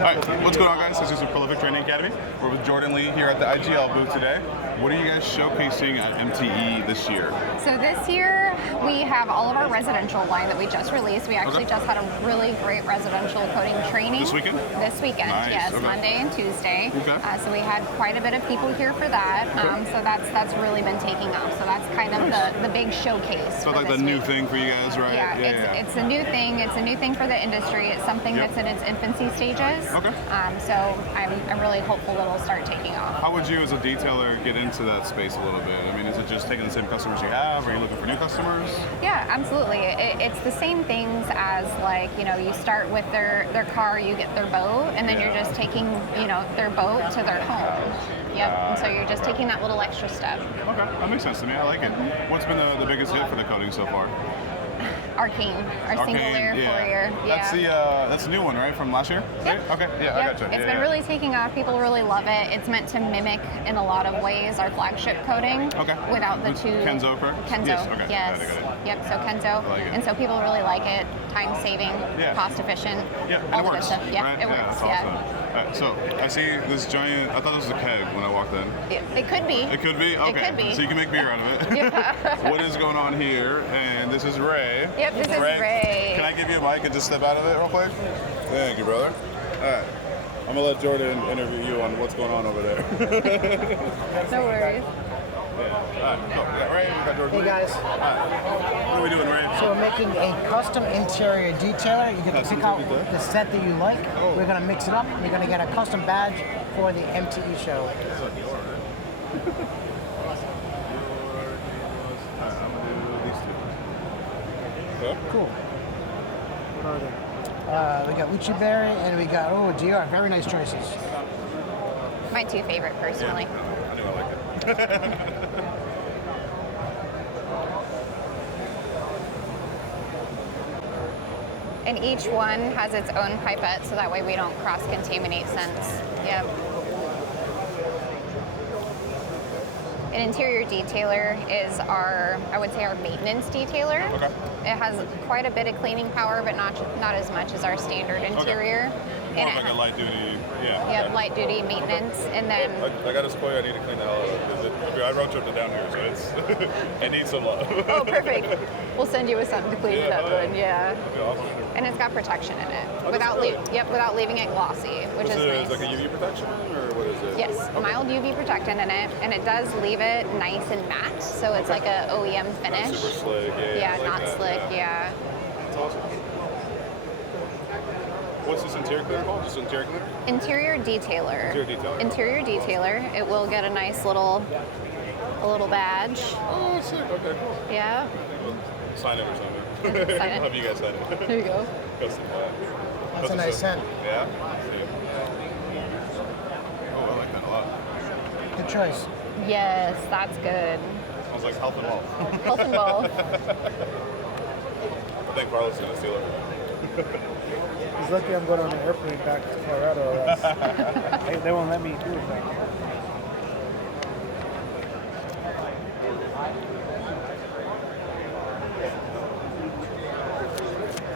Alright, what's going on, guys? This is the Prolific Training Academy. We're with Jordan Lee here at the IGL booth today. What are you guys showcasing at MTE this year? So this year we have all of our residential line that we just released. We actually just had a really great residential coating training. This weekend? This weekend, nice. yes, Okay. Monday and Tuesday. Okay. So we had quite a bit of people here for that. So that's really been taking off. So that's kind of the big showcase. So like the new thing for you guys, right? Yeah, it's a new thing. It's a new thing for the industry. It's something that's in its infancy stages. Okay. So I'm really hopeful that it'll start taking off. How would you as a detailer get into that space a little bit? I mean, is it just taking the same customers you have? Or are you looking for new customers? Yeah, absolutely. It's the same things as, like, you know, you start with their car, you get their boat, and then you're just taking, you know, their boat to their home. Yep. And so you're just taking that little extra step. Okay, that makes sense to me. I like it. What's been the biggest hit for the coating so far? Arcane, our single layer four-year. Yeah. That's the new one, right? From last year? Yep. Okay. Yeah, I gotcha. It's been really taking off. People really love it. It's meant to mimic, in a lot of ways, our flagship coating. Okay. Without the two. Kenzo, correct? Kenzo. Yes. Okay. Yes. Got it. Yep. So Kenzo. Like it. And so people really like it. Time saving. Yeah. Cost efficient. Yeah. And all it the good works. stuff. Yeah. Right? It works. That's Yeah. awesome. All right, so I see this giant. I thought this was a keg when I walked in. It could be. It could be? Okay. It could be. So you can make beer out of it. Yeah. What is going on here? And this is Ray. Yep, this is Ray. Can I give you a mic and just step out of it real quick? Thank you, brother. All right. I'm going to let Jordan interview you on what's going on over there. No worries. All right, cool. We got Ray, we got Jordan. Hey guys. All right. What are we doing, Ray? So we're making a custom interior detailer. You get to pick out the set that you like. We're going to mix it up. You're going to get a custom badge for the MTE show. Cool. What are they? We got Uchi Berry and we got, DR. Very nice choices. My two favorite, personally. I knew I liked it. And each one has its own pipette, so that way we don't cross-contaminate scents. Yep. An interior detailer is our maintenance detailer. Okay. It has quite a bit of cleaning power, but not as much as our standard interior. More of like a light duty, yeah. Yep, light duty maintenance, and then I got a spoiler. I need to clean the hell out of it. I road tripped it down here, so it's it needs some love. oh, perfect. We'll send you with something to clean it up in. Yeah. That'd be awesome. And it's got protection in it Oh, without really? without leaving it glossy, which is nice. It's like a UV protection, or what is it? Yes, mild UV protectant in it, and it does leave it nice and matte, so it's like a OEM finish. Not super slick. Yeah, Yeah, like not that, slick. Yeah. That's awesome. What's this interior cleaner called? Just interior cleaner? Interior detailer. Interior detailer. Interior detailer. It will get a nice little badge. Oh, sick. Okay, cool. Yeah. Sign it or something. Sign it. I'll have you guys sign it. There you go. Custom badge. That's a nice scent. Yeah? Oh, I like that a lot. Good choice. Yes, that's good. Smells like health and wealth. Health and wealth. I think Carlos is going to steal it. He's lucky I'm going on an airplane back to Colorado. Or else they won't let me do it back there.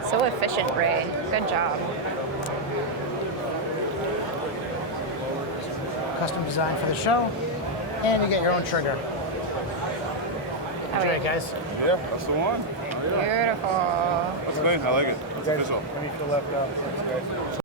So efficient, Ray. Good job. Custom design for the show. And you get your own trigger. Enjoy it, guys. Yeah, that's the one. Beautiful. That's clean. I like it. That's official. Let me feel left out. Thanks, guys.